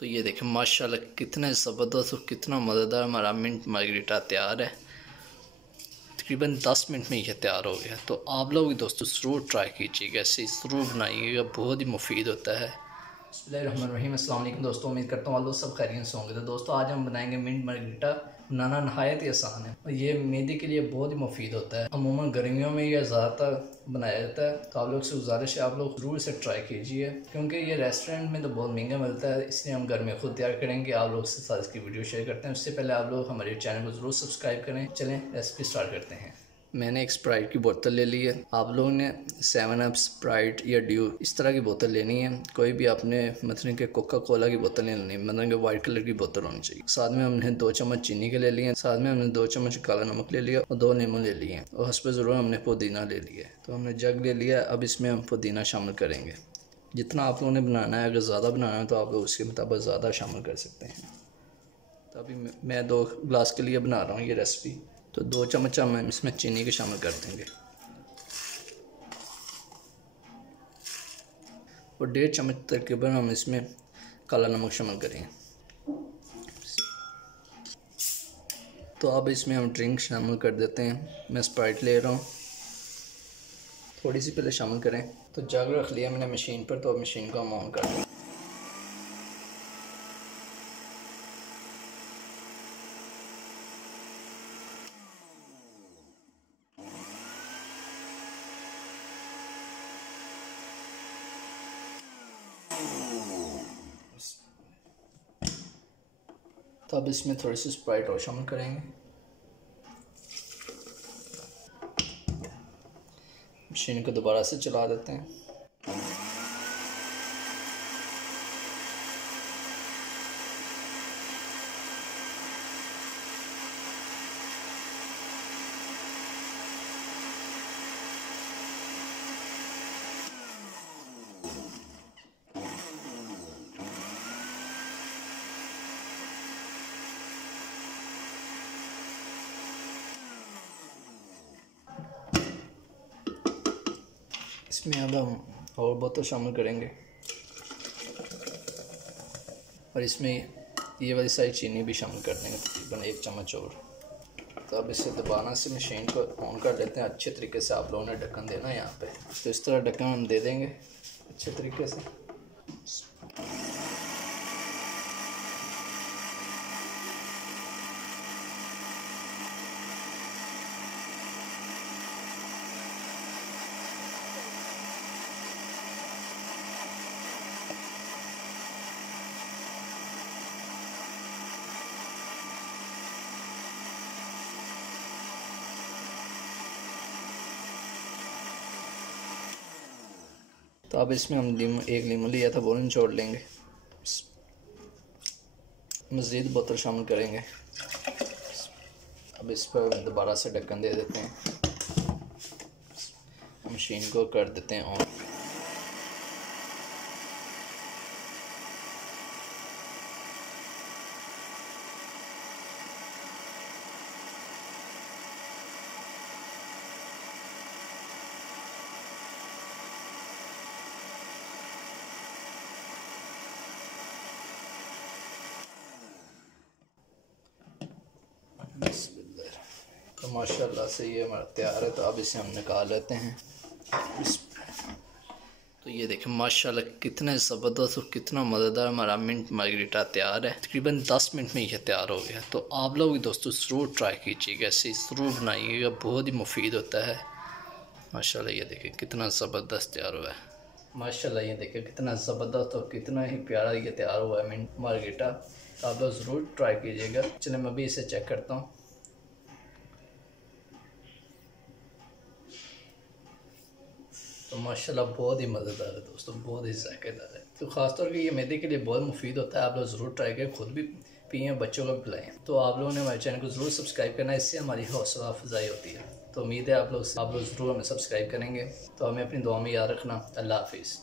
तो ये देखें माशाल्लाह कितना ज़बरदस्त और कितना मज़ेदार हमारा मिंट मार्गरीटा तैयार है। तकरीबन 10 मिनट में यह तैयार हो गया। तो आप लोग भी दोस्तों ज़रूर ट्राई कीजिएगा, ऐसे ज़रूर बनाइएगा, बहुत ही मुफीद होता है। बिस्मिल्लाहिर्रहमानिर्रहीम। अस्सलाम वालेकुम दोस्तों, उम्मीद करता हूँ आप लोग सब खैरियत से होंगे। तो दोस्तों आज हम बनाएंगे मिंट मार्गरीटा। बनाना नहायत ही आसान है और ये मैदे के लिए बहुत ही मुफीद होता है। अमूमन गर्मियों में यह ज़्यादातर बनाया जाता है। तो आप लोग से गुजारिश है आप लोग ज़रूर इसे ट्राई कीजिए, क्योंकि ये रेस्टोरेंट में तो बहुत महंगा मिलता है, इसलिए हम घर में खुद तैयार करेंगे। आप लोग से साथ इसकी वीडियो शेयर करते हैं। उससे पहले आप लोग हमारे चैनल को ज़रूर सब्सक्राइब करें। चलें रेसिपी स्टार्ट करते हैं। मैंने एक स्प्राइट की बोतल ले ली है। आप लोगों ने 7 अप, स्प्राइट या ड्यू इस तरह की बोतल लेनी है। कोई भी आपने मतलब कि कोका कोला की बोतल नहीं लेनी, मतलब कि वाइट कलर की बोतल होनी चाहिए। साथ में हमने 2 चम्मच चीनी के ले लिए, साथ में हमने 2 चम्मच काला नमक ले लिया और 2 नींबू ले लिए हैं और हस्ब ज़रूर हमने पुदीना ले लिया है। तो हमने जग ले लिया। अब इसमें हम पुदीना शामिल करेंगे। जितना आप लोगों ने बनाना है, अगर ज़्यादा बनाना है तो आप लोग उसके मुताबिक ज़्यादा शामिल कर सकते हैं। तो अभी मैं 2 गिलास के लिए बना रहा हूँ ये रेसिपी। तो 2 चम्मच हम इसमें चीनी के शामिल कर देंगे और 1.5 चम्मच तकरीबन हम इसमें काला नमक शामिल करेंगे। तो अब इसमें हम ड्रिंक शामिल कर देते हैं। मैं स्प्राइट ले रहा हूँ, थोड़ी सी पहले शामिल करें। तो जग रख लिया मैंने मशीन पर, तो अब मशीन को हम ऑन कर दें। तो अब इसमें थोड़ी सी स्प्राइट और शामिल करेंगे। मशीन को दोबारा से चला देते हैं। इसमें अब हम और बोतल शामिल करेंगे और इसमें ये वाली सारी चीनी भी शामिल कर देंगे, तकरीबन 1 चम्मच और। तो अब इसे दोबारा से मशीन को ऑन कर लेते हैं। अच्छे तरीके से आप लोगों ने ढक्कन देना है यहाँ पे। तो इस तरह ढक्कन हम दे देंगे अच्छे तरीके से। तो अब इसमें हम एक लीमू लिया था, वो निचोड़ लेंगे। मज़ीद बोतल शामिल करेंगे। अब इस पर दोबारा से ढक्कन दे देते हैं। मशीन को कर देते हैं ऑन। तो माशाल्लाह से ये हमारा तैयार है। तो अब इसे हम निकाल लेते हैं। तो ये देखें माशाल्लाह कितना ज़बरदस्त और कितना मज़ेदार हमारा मिंट मार्गरीटा तैयार है। तकरीबन 10 मिनट में यह तैयार हो गया। तो आप लोग भी दोस्तों ज़रूर ट्राई कीजिएगा, ऐसे ज़रूर बनाइएगा, बहुत ही मुफीद होता है। माशाल्लाह ये देखें कितना ज़बरदस्त तैयार हुआ है। माशाल्लाह ये देखें कितना ज़बरदस्त और कितना ही प्यारा ये तैयार हुआ है मिंट मार्गरीटा। तो आप लोग ज़रूर ट्राई कीजिएगा। चलिए मैं भी इसे चेक करता हूँ। तो माशाल्लाह बहुत ही मज़ेदार है दोस्तों, बहुत ही ज़ायकेदार है। तो ख़ासतौर पर ये मैदे के लिए बहुत मुफीद होता है। आप लोग ज़रूर ट्राई करें, खुद भी पिएँ, बच्चों को भी पिलाएँ। तो आप लोगों ने हमारे चैनल को ज़रूर सब्सक्राइब करना है, इससे हमारी हौसला अफजाई होती है। तो उम्मीद है आप लोग ज़रूर हमें सब्सक्राइब करेंगे। तो हमें अपनी दुआ में याद रखना। अल्लाह हाफिज़।